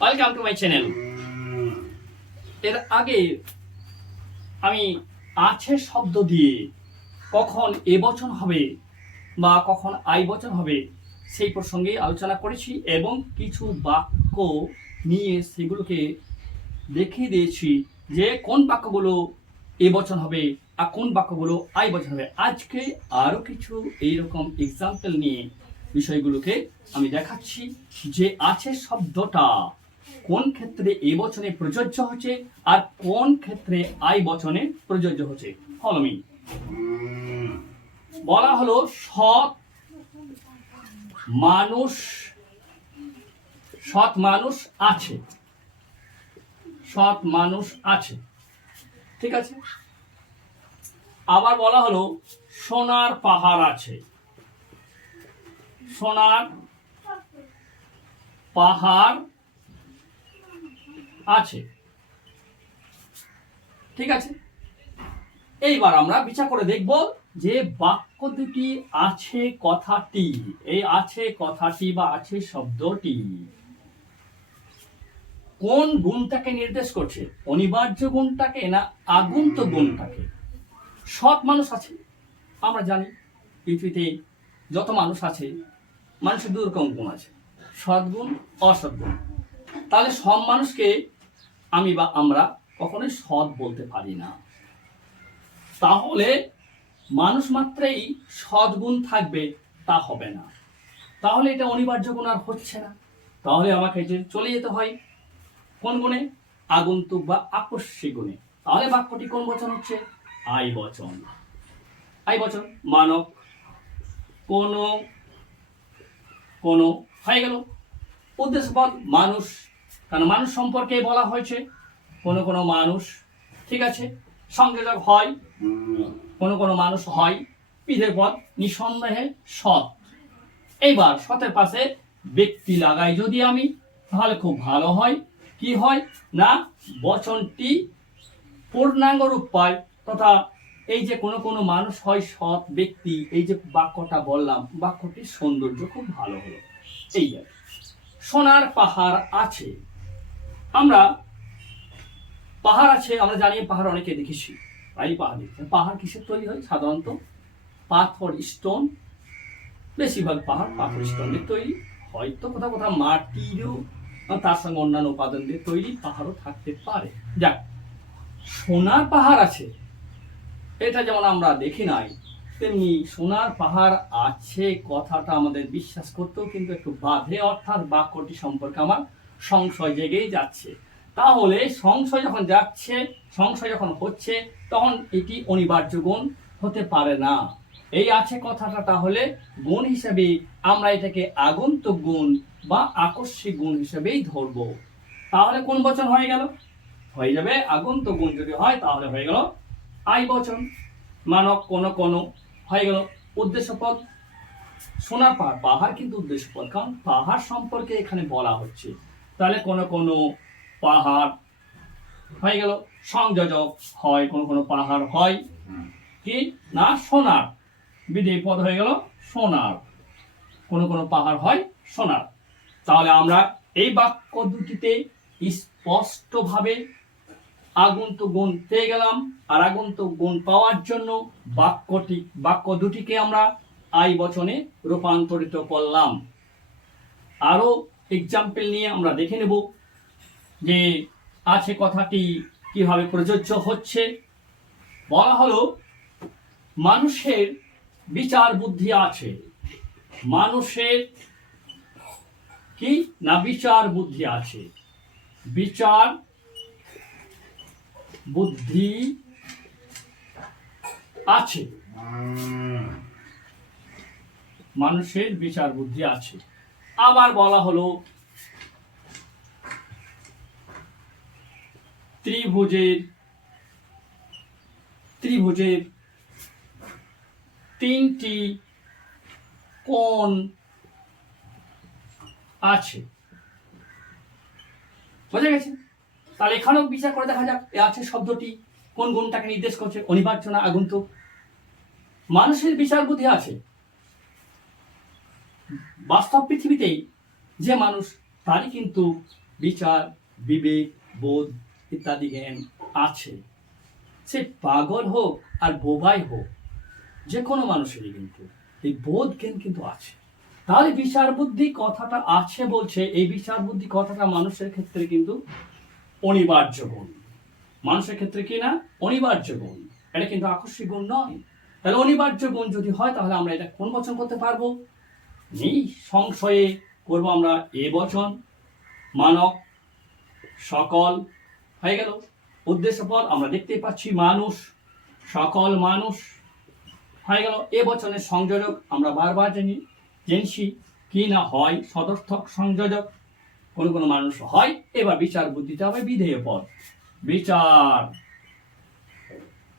Welcome to my channel. এর আগে আমি আছে শব্দ দিয়ে কখন এ বচন হবে বা কখন আই বচন হবে সেই প্রসঙ্গে আলোচনা করেছি এবং কিছু বাক্য নিয়ে সেগুলোকে দেখিয়ে দিয়েছি যে কোন বাক্যগুলো এ বচন হবে আর কোন বাক্যগুলো আই বচন হবে। আজকে আরও কিছু এইরকম এক্সাম্পল নিয়ে বিষয়গুলোকে আমি দেখাচ্ছি যে আছে শব্দটা কোন ক্ষেত্রে এ বচনে প্রযোজ্য হচ্ছে আর কোন ক্ষেত্রে আই বচনে প্রযোজ্য হচ্ছে। Follow me. বলা হলো সৎ মানুষ আছে, সৎ মানুষ আছে, ঠিক আছে। আবার বলা হলো সোনার পাহাড় আছে, সোনার পাহাড় আছে, ঠিক আছে। এইবার আমরা বিচার করে দেখব যে বাক্য দুটি আছে কথাটি, এই আছে কথাটি বা আছে শব্দটি কোন গুণটাকে নির্দেশ করছে, অনিবার্য গুণটাকে না আগন্তুক গুণটাকে। সৎ মানুষ আছে, আমরা জানি পৃথিবীতে যত মানুষ আছে মানুষের দু রকম গুণ আছে, সদ্গুণ অসদ্গুণ। তাহলে সব মানুষকে আমি বা আমরা কখনোই সৎ বলতে পারি না। তাহলে মানুষ মাত্রেই সদ্গুণ থাকবে তা হবে না, তাহলে এটা অনিবার্য গুণ আর হচ্ছে না। তাহলে আমাকে যে চলে যেতে হয় কোন গুণে, আগন্তুক বা আকস্মিক গুণে। তাহলে বাক্যটি কোন বচন হচ্ছে, আই বচন। আই বচন মানব কোন কোন হয়ে গেল। উদ্দেশ্যপদ মানুষ, কারণ মানুষ সম্পর্কে বলা হয়েছে কোনো কোনো মানুষ, ঠিক আছে। সংযোজক হয় কোনো কোনো মানুষ হয়। বিধেয় পদ নিঃসন্দেহে সৎ। এইবার সতের পাশে ব্যক্তি লাগাই যদি আমি, তাহলে খুব ভালো হয়। কি হয় না, বচনটি পূর্ণাঙ্গ রূপ পায়, তথা এই যে কোনো কোনো মানুষ হয় সৎ ব্যক্তি, এই যে বাক্যটা বললাম বাক্যটির সৌন্দর্য খুব ভালো হলো। এই সোনার পাহাড় আছে, আমরা পাহাড় আছে আমরা জানি, পাহাড় অনেকে দেখেছি, তাই পাহাড় দেখছেন। পাহাড় কিসের তৈরি হয়, সাধারণত পাথর স্টোন, বেশিরভাগ পাহাড় পাথর স্টোন দিয়ে তৈরি, হয়তো কোথাও কোথাও মাটিরও তার সঙ্গে অন্যান্য উপাদান দিয়ে তৈরি পাহাড়ও থাকতে পারে। যাক, সোনার পাহাড় আছে এটা যেমন আমরা দেখি নাই, তেমনি সোনার পাহাড় আছে কথাটা আমাদের বিশ্বাস করতেও কিন্তু একটু বাধে, অর্থাৎ বাক্যটি সম্পর্কে আমার সংশয় জেগেই যাচ্ছে। তাহলে সংশয় যখন যাচ্ছে, সংশয় যখন হচ্ছে, তখন এটি অনিবার্য গুণ হতে পারে না। এই আছে কথাটা তাহলে গুণ হিসেবে আমরা এটাকে আগন্তুক গুণ বা আকস্মিক গুণ হিসেবেই ধরবো। তাহলে কোন বচন হয়ে গেল, হয়ে যাবে আগন্তুক গুণ যদি হয় তাহলে হয়ে গেল আই বচন। মানব কোন কোন হয়ে গেল উদ্দেশ্যপদ। সোনার পাহাড়, পাহাড় কিন্তু উদ্দেশ্যপদ, কারণ পাহাড় সম্পর্কে এখানে বলা হচ্ছে। তাহলে কোন কোন পাহাড় হয়ে গেল সংযোজক হয়, কোন কোন পাহাড় হয় কি না সোনার, বিধেয় পদ হয়ে গেল সোনার, কোন কোন পাহাড় হয় সোনার। তাহলে আমরা এই বাক্য দুটিতে স্পষ্টভাবে আগন্তুক গুণ পেয়ে গেলাম, আর আগন্তুক গুণ পাওয়ার জন্য বাক্য দুটিকে আমরা আই বচনে রূপান্তরিত করলাম। আরো এক্সাম্পল নিয়ে আমরা দেখে নেব যে আছে কথাটি কিভাবে প্রযোজ্য হচ্ছে। বলা হলো মানুষের বিচার বুদ্ধি আছে, মানুষের কি না বিচার বুদ্ধি আছে, বিচার বুদ্ধি আছে, মানুষের বিচার বুদ্ধি আছে। আবার বলা হলো ত্রিভুজের তিনটি কোণ আছে, বোঝা গেছে। তাহলে এখানেও বিচার করে দেখা যাক এ আছে শব্দটি কোন গুণটাকে নির্দেশ করছে, অনিবার্য না আগন্তুক। মানুষের বিচার বুদ্ধি আছে, বাস্তব পৃথিবীতেই যে মানুষ তারই কিন্তু বিচার, বিবেক, বোধ ইত্যাদি জ্ঞান আছে। সে পাগল হোক আর বোবাই হোক, যে কোনো মানুষেরই কিন্তু এই বোধ জ্ঞান কিন্তু আছে। তাহলে বিচার বুদ্ধি কথাটা আছে বলছে, এই বিচার বুদ্ধি কথাটা মানুষের ক্ষেত্রে কিন্তু অনিবার্য গুণ। মানুষের ক্ষেত্রে কি না? অনিবার্য গুণ। এটা কিন্তু আকস্মিক গুণ নয়। তাহলে অনিবার্য গুণ যদি হয় তাহলে আমরা এটা কোন বচন করতে পারবো? সংশয়ে করব আমরা এ বচন। মানব, সকল হয়ে গেল। উদ্দেশ্য পদ আমরা দেখতেই পাচ্ছি মানুষ, সকল মানুষ হয়ে গেল। এ বচনের সংযোজক আমরা বারবার জেনেছি কি না হয় সদর্থক সংযোজক, কোন কোন মানুষ হয়। এবার বিচার বুদ্ধিতে হবে বিধেয় পদ। বিচার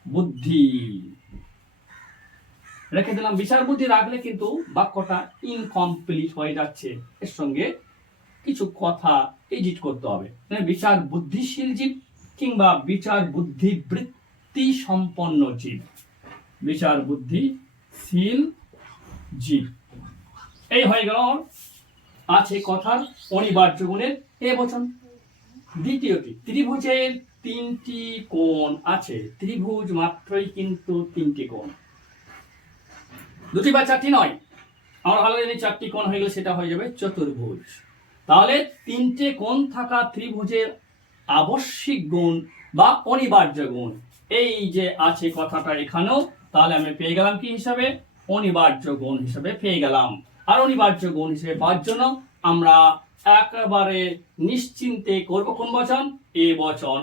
বুদ্ধি রেখে দিলাম। বিচার বুদ্ধি রাখলে কিন্তু বাক্যটা ইনকমপ্লিট হয়ে যাচ্ছে, এর সঙ্গে কিছু কথা এডিট করতে হবে। বিচার বুদ্ধিশীল জীব কিংবা বিচার বুদ্ধি বৃত্তি সম্পন্ন জীব। বিচার বুদ্ধিশীল জীব, এই হয়ে গেল আছে কথার অনিবার্য গুণের এ বচন। দ্বিতীয়টি, ত্রিভুজের তিনটি কোণ আছে। ত্রিভুজ মাত্রই কিন্তু তিনটি কোণ, দুটি বা চারটি নয়। আমরা ভালো জানি চারটি কোণ হয়ে গেলে সেটা হয়ে যাবে চতুর্ভুজ। তাহলে তিনটে কোণ থাকা ত্রিভুজের আবশ্যিক গুণ বা অনিবার্য গুণ এই যে আছে কথাটা এখানেও, তাহলে আমি পেয়ে গেলাম কি হিসাবে? অনিবার্য গুণ হিসাবে পেয়ে গেলাম। আর অনিবার্য গুণ হিসেবে পাওয়ার জন্য আমরা একেবারে নিশ্চিন্তে করব কোন বচন? এ বচন।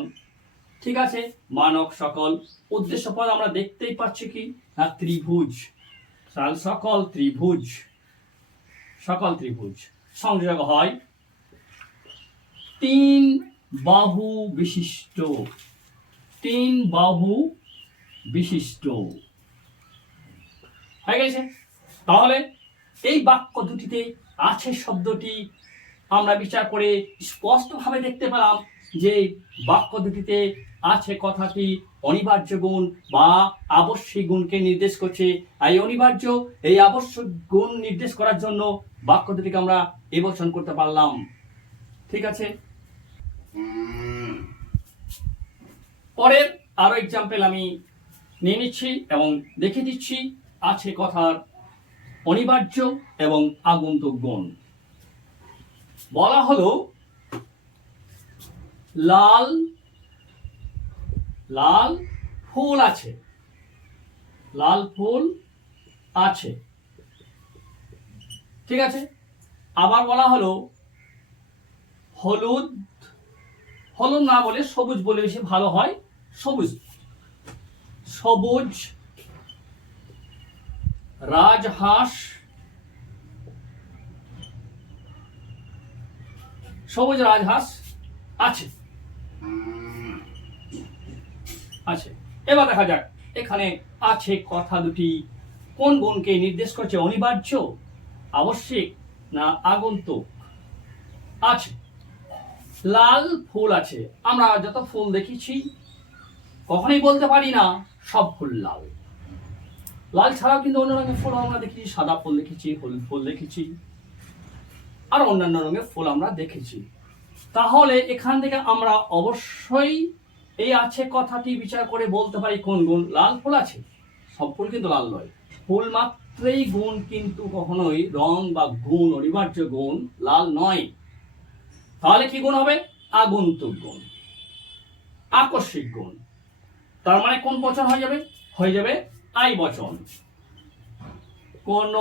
ঠিক আছে। মানব, সকল। উদ্দেশ্য পদ আমরা দেখতেই পাচ্ছি কি না? ত্রিভুজ। সকল ত্রিভুজ, সকল ত্রিভুজ সংযোগ হয় তিন বাহু বিশিষ্ট, তিন বাহু বিশিষ্ট হয়ে গেছে। তাহলে এই বাক্য দুটিতে আছে শব্দটি আমরা বিচার করে স্পষ্টভাবে দেখতে পেলাম যে বাক্য দুটিতে আছে কথাটি অনিবার্য গুণ বা আবশ্যিক গুণকে নির্দেশ করছে। এই অনিবার্য এই আবশ্যক গুণ নির্দেশ করার জন্য বাক্য দুটিকে আমরা এবচন করতে পারলাম। ঠিক আছে। পরের আরো এক্সাম্পল আমি নিয়ে নিচ্ছি এবং দেখে দিচ্ছি আছে কথার অনিবার্য এবং আগন্তুক গুণ। বলা হলো লাল লাল ফুল আছে, লাল ফুল আছে। ঠিক আছে। আবার বলা হলো হলুদ, হলুদ না বলে সবুজ বলে বেশি ভালো হয়, সবুজ, সবুজ রাজহাঁস, সবুজ রাজহাঁস আছে, আছে। এবার দেখা যাক এখানে আছে কথা দুটি কোন গুণকে নির্দেশ করছে? অনিবার্য, আবশ্যিক না আগন্তুক? আছে। লাল ফুল আছে। আমরা যত ফুল দেখেছি কখনোই বলতে পারি না সব ফুল লাল। লাল ছাড়াও কিন্তু অন্য রঙের ফুল আমরা দেখেছি, সাদা ফুল দেখেছি, হলুদ ফুল দেখেছি, আর অন্যান্য রঙের ফুল আমরা দেখেছি। তাহলে এখান থেকে আমরা অবশ্যই এই আছে কথাটি বিচার করে বলতে পারি কোন গুণ? লাল ফুল আছে। সব ফুল কিন্তু লাল নয়, ফুল মাত্রই গুণ, কিন্তু কখনোই রং বা গুণ অনিবার্য গুণ লাল নয়। তাহলে কি গুণ হবে? আগন্তুক গুণ, আকস্মিক গুণ। তার মানে কোন বচন হয়ে যাবে? হয়ে যাবে আই বচন। কোন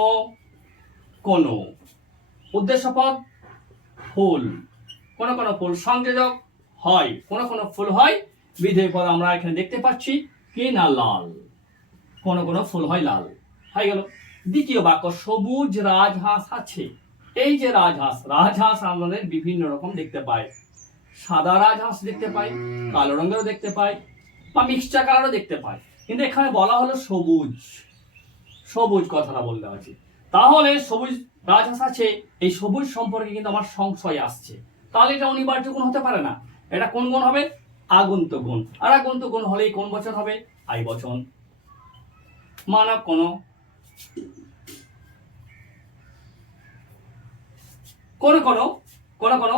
কোন উদ্দেশ্য পদ ফুল, কোন কোন ফুল সংযোজক হয়, কোন কোন ফুল হয় বিধেয় পদ। আমরা এখানে দেখতে পাচ্ছি কি না? লাল। কোন কোন ফুল হয় লাল। হয়ে গেল। দ্বিতীয় বাক্য, সবুজ রাজহাঁস আছে। এই যে রাজহাঁস, রাজহাঁস আমাদের বিভিন্ন রকম দেখতে পাই। সাদা রাজহাঁস দেখতে পাই, কালো রঙেরও দেখতে পাই, বা মিক্সচার কালারও দেখতে পাই, কিন্তু এখানে বলা হলো সবুজ, সবুজ কথাটা বলতে আছে। তাহলে সবুজ রাজহাঁস আছে, এই সবুজ সম্পর্কে কিন্তু আমার সংশয় আসছে। তাহলে এটা অনিবার্য গুণ হতে পারে না। এটা কোন গুণ হবে? আগন্তুক গুণ। আর আগন্তুক গুণ হলেই কোন বচন হবে? আই বচন। মানব কোন কোন কোন কোন কোন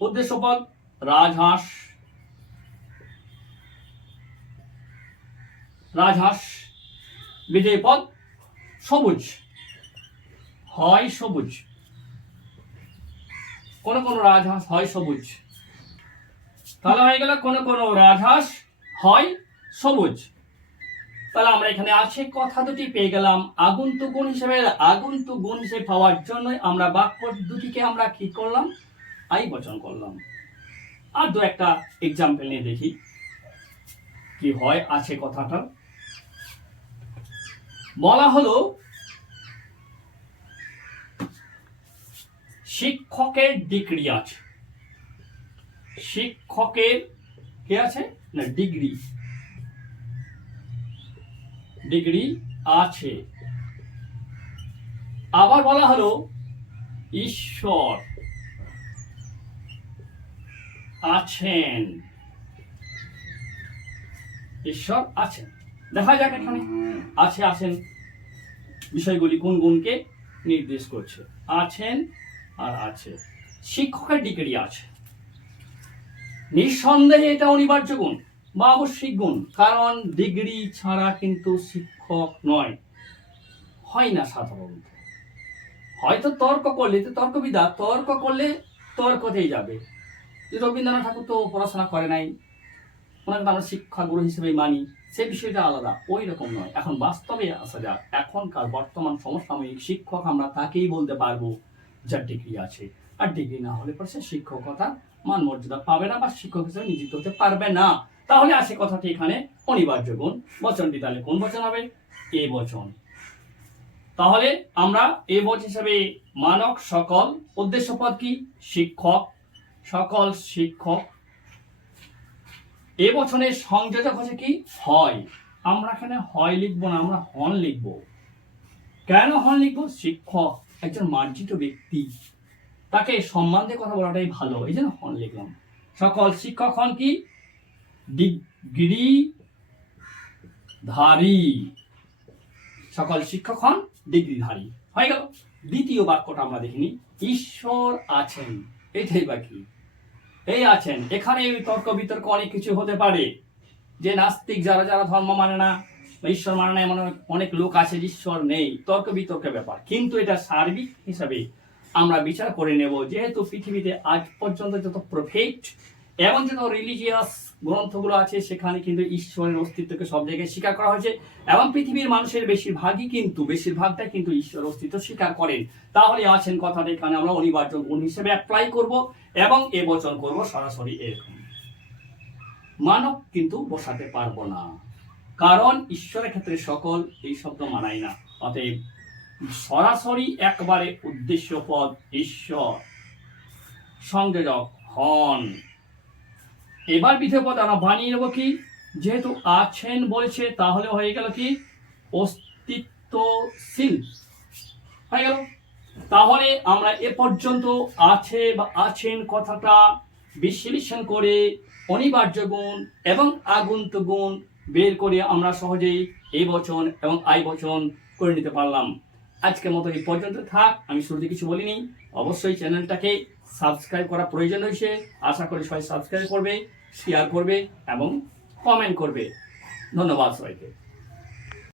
উদ্দেশ্য পদ রাজহাঁস, রাজহাঁস। বিধেয় পদ সবুজ, হয় সবুজ, কোন কোন রাজহাঁস হয় সবুজ। তাহলে হয়ে গেল কোন কোন রাজহাঁস হয় সবুজ। তাহলে আমরা এখানে আছে কথা দুটি পেয়ে গেলাম। আগন্তুক গুণ হিসেবে, আগন্তুক গুণ হিসেবে পাওয়ার জন্য আমরা বাক্য দুটিকে আমরা কি করলাম, আই বচন করলাম। আর দু একটা এক্সাম্পল নিয়ে দেখি কি হয় আছে কথাটা। বলা হলো শিক্ষকের ডিগ্রি আছে, শিক্ষকের কে আছে না ডিগ্রি, ডিগ্রি আছে। আবার বলা হলো ঈশ্বর আছেন, ঈশ্বর আছেন। দেখা যাক এখানে আছে আছেন বিষয়গুলি কোন গুণকে নির্দেশ করছে। আছেন আর আছে। শিক্ষকের ডিগ্রি আছে, নিঃসন্দেহে এটা অনিবার্য গুণ বা আবশ্যিক গুণ, কারণ ডিগ্রি ছাড়া কিন্তু শিক্ষক নয়, হয় না সাধারণত। হয়তো তর্ক করলে তো তর্কবিদা, তর্ক করলে তর্কতেই যাবে। রবীন্দ্রনাথ ঠাকুর তো পড়াশোনা করে নাই, ওনাকে আমরা শিক্ষা গুরু হিসেবে মানি, সে বিষয়টা আলাদা, ওই রকম নয়। এখন বাস্তবে আসা যাক, এখনকার বর্তমান সমসাময়িক শিক্ষক আমরা তাকেই বলতে পারবো যার ডিগ্রি আছে। আর ডিগ্রি না হলে পরে সে শিক্ষকতা মান মর্যাদা পাবে না বা শিক্ষক হিসেবে নিযুক্ত হতে পারবে না। তাহলে আছে কথাটি এখানে অনিবার্য গুণ। বচনটি তাহলে কোন বচন হবে? এ বচন। তাহলে আমরা এ বচন হিসেবে মানক সকল, উদ্দেশ্য পদ কি শিক্ষক, সকল শিক্ষক। এ বচনের সংযোজক হচ্ছে কি হয়। আমরা এখানে হয় লিখবো না, আমরা হন লিখবো। কেন হন লিখবো? শিক্ষক একজন মার্জিত ব্যক্তি, তাকে সম্মান দিয়ে কথা বলাটাই ভালো, এই জন্য হন লিখলাম। সকল শিক্ষক হন কি ডিগ্রিধারী, সকল শিক্ষক হন ডিগ্রিধারী। হয়ে গেল। দ্বিতীয় বাক্যটা আমরা দেখিনি, ঈশ্বর আছেন। এটাই বাকি, এই আছেন। এখানে তর্ক বিতর্ক অনেক কিছু হতে পারে, যে নাস্তিক যারা যারা ধর্ম মানে না বা ঈশ্বর মানে না, এমন অনেক লোক আছে ঈশ্বর নেই, তর্ক বিতর্কের ব্যাপার। কিন্তু এটা সার্বিক হিসাবে আমরা বিচার করে নেব, যেহেতু পৃথিবীতে আজ পর্যন্ত যত প্রফেট এবং যত রিলিজিয়াস গ্রন্থগুলো আছে সেখানে কিন্তু ঈশ্বরের অস্তিত্বকে সব জায়গায় স্বীকার করা হয়েছে, এবং পৃথিবীর মানুষের বেশিরভাগটাই কিন্তু ঈশ্বরের অস্তিত্ব স্বীকার করেন। তাহলে আছেন কথাটা এখানে আমরা অনিবার্য গুণ হিসেবে অ্যাপ্লাই করব এবং এ বচন করব সরাসরি এরকম। মানব কিন্তু বসাতে পারবো না, কারণ ঈশ্বরের ক্ষেত্রে সকল এই শব্দ মানায় না। অতএব সরাসরি একবারে উদ্দেশ্য পদ ঈশ্বর, সংযোজক হন। এবার বিধেয় পদ আমরা বানিয়ে নেব কি, যেহেতু আছেন বলছে তাহলে হয়ে গেল কি অস্তিত্বশীল হয়ে গেল। তাহলে আমরা এ পর্যন্ত আছে বা আছেন কথাটা বিশ্লেষণ করে অনিবার্য গুণ এবং আগন্তুক গুণ বের করে আমরা সহজেই এই বচন এবং আই বচন করে নিতে পারলাম। আজকের মতো এই পর্যন্ত থাক। আমি শুরুতে কিছু বলিনি, অবশ্যই চ্যানেলটাকে সাবস্ক্রাইব করা প্রয়োজন রয়েছে। আশা করি সবাই সাবস্ক্রাইব করবে, শেয়ার করবে এবং কমেন্ট করবে। ধন্যবাদ সবাইকে।